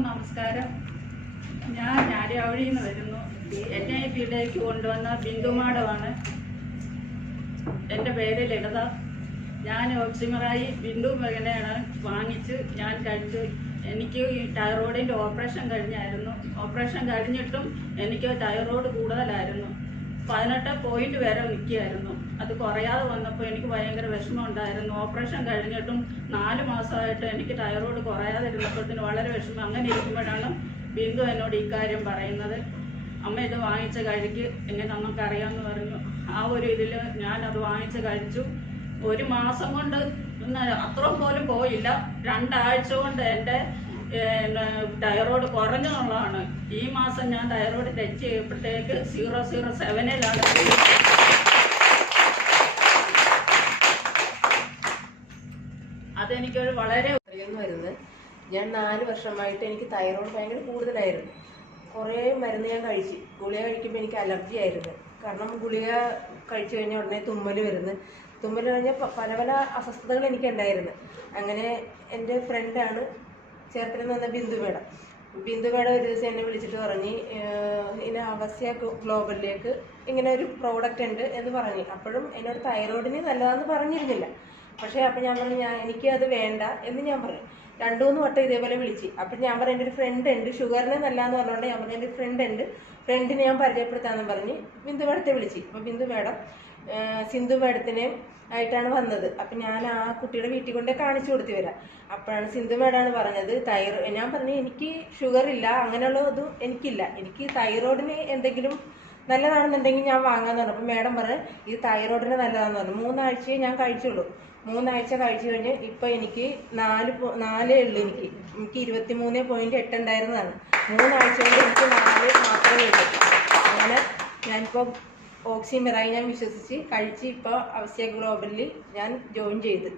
എല്ലാവർക്കും നമസ്കാരം. ഞാൻ ഞാരിയാവഴിയിൽ നിന്ന് വരുന്നു. എന്നെ ഈ വീട്ടിലേക്ക് കൊണ്ടുവന്ന ബിന്ദു മാഡമാണ്. എൻ്റെ പേര് ലളിത. ഞാൻ ഓക്സിമറായി ബിന്ദു മകനെയാണ് വാങ്ങിച്ച് ഞാൻ കഴിച്ചു. എനിക്ക് ഈ തൈറോയിഡിൻ്റെ ഓപ്പറേഷൻ കഴിഞ്ഞായിരുന്നു. ഓപ്പറേഷൻ കഴിഞ്ഞിട്ടും എനിക്ക് തൈറോയിഡ് കൂടുതലായിരുന്നു. 18 പോയിന്റ് വരെ നിൽക്കുകയായിരുന്നു. അത് കുറയാതെ വന്നപ്പോൾ എനിക്ക് ഭയങ്കര വിഷമം ഉണ്ടായിരുന്നു. ഓപ്പറേഷൻ കഴിഞ്ഞിട്ടും 4 മാസമായിട്ട് എനിക്ക് തൈറോയിഡ് കുറയാതെ ഇരുന്നപ്പോഴത്തേന് വളരെ വിഷമം. അങ്ങനെ ഇരിക്കുമ്പോഴാണ് ബിന്ദു എന്നോട് ഈ കാര്യം പറയുന്നത്. അമ്മ ഇത് വാങ്ങിച്ച് കഴിക്ക്, എങ്ങനെ നമുക്കറിയാമെന്ന് പറഞ്ഞു. ആ ഒരു ഇതിൽ ഞാനത് വാങ്ങിച്ച് കഴിച്ചു. 1 മാസം കൊണ്ട് അത്രയും പോലും പോയില്ല. 2 ആഴ്ച കൊണ്ട് എൻ്റെ തൈറോയിഡ് കുറഞ്ഞെന്നുള്ളതാണ്. ഈ മാസം ഞാൻ തൈറോയിഡ് ടെസ്റ്റ് ചെയ്യപ്പോഴത്തേക്ക് 007-ലാണ്. അതെനിക്കൊരു വളരെ വരുന്നത്. ഞാൻ 4 വർഷമായിട്ട് എനിക്ക് തൈറോയിഡ് ഭയങ്കര കൂടുതലായിരുന്നു. കുറേ മരുന്ന് ഞാൻ കഴിച്ചു. ഗുളിക കഴിക്കുമ്പോൾ എനിക്ക് അലർജി ആയിരുന്നു. കാരണം ഗുളിക കഴിച്ചു കഴിഞ്ഞാൽ ഉടനെ തുമ്മൽ വരുന്നു. തുമ്മൽ കഴിഞ്ഞാൽ പല പല അസ്വസ്ഥതകൾ എനിക്കുണ്ടായിരുന്നു. അങ്ങനെ എൻ്റെ ഫ്രണ്ടാണ് ചേർത്തല നിന്ന് വന്ന ബിന്ദു മേഡം. ബിന്ദു മേഡം ഒരു ദിവസം എന്നെ വിളിച്ചിട്ട് പറഞ്ഞ് ഇങ്ങനെ അവസ്യ ഗ്ലോബലിലേക്ക് ഇങ്ങനെ ഒരു പ്രോഡക്റ്റ് ഉണ്ട് എന്ന് പറഞ്ഞ്. അപ്പോഴും എന്നോട് തൈറോയിഡിന് നല്ലതാണെന്ന് പറഞ്ഞിരുന്നില്ല. പക്ഷേ അപ്പം ഞാൻ പറഞ്ഞു എനിക്ക് അത് വേണ്ട എന്ന് ഞാൻ പറഞ്ഞു. 2-3 വട്ടം ഇതേപോലെ വിളിച്ച്. അപ്പം ഞാൻ പറഞ്ഞു എൻ്റെ ഒരു ഫ്രണ്ട് ഉണ്ട്, ഷുഗറിന് നല്ലതെന്ന് പറഞ്ഞുകൊണ്ട് ഞാൻ പറഞ്ഞു എൻ്റെ ഒരു ഫ്രണ്ട് ഉണ്ട്, ഫ്രണ്ടിനെ ഞാൻ പരിചയപ്പെടുത്താമെന്ന് പറഞ്ഞ് ബിന്ദു മേഡത്തെ വിളിച്ച്. അപ്പം ബിന്ദു മേഡം സിന്ധു മേഡത്തിനെ ആയിട്ടാണ് വന്നത്. അപ്പം ഞാൻ ആ കുട്ടിയുടെ വീട്ടിൽ കൊണ്ടേ കാണിച്ചു കൊടുത്തു വരാം. അപ്പോഴാണ് സിന്ധു മേഡാണ് പറഞ്ഞത് ഞാൻ പറഞ്ഞു എനിക്ക് ഷുഗർ ഇല്ല, അങ്ങനെയുള്ളതും എനിക്കില്ല, എനിക്ക് തൈറോയിഡിന് എന്തെങ്കിലും നല്ലതാണെന്നുണ്ടെങ്കിൽ ഞാൻ വാങ്ങാമെന്ന് പറഞ്ഞു. അപ്പം മേഡം പറഞ്ഞു ഇത് തൈറോയിഡിന് നല്ലതാണെന്ന് പറഞ്ഞു. 3 ആഴ്ചയെ ഞാൻ കഴിച്ചുള്ളൂ. 3 ആഴ്ച കഴിച്ചു കഴിഞ്ഞ് ഇപ്പം എനിക്ക് 4 ഉള്ളൂ. എനിക്ക് 23.8 ഉണ്ടായിരുന്നതാണ്. 3 ആഴ്ച കൊണ്ട് എനിക്ക് 4 മാത്രമേ ഉള്ളൂ. അങ്ങനെ ഞാനിപ്പോൾ ഓക്സിമിറായി ഞാൻ വിശ്വസിച്ച് കഴിച്ച് ഇപ്പോൾ അവസ്യ ഗ്ലോബലിൽ ഞാൻ ജോയിൻ ചെയ്ത്.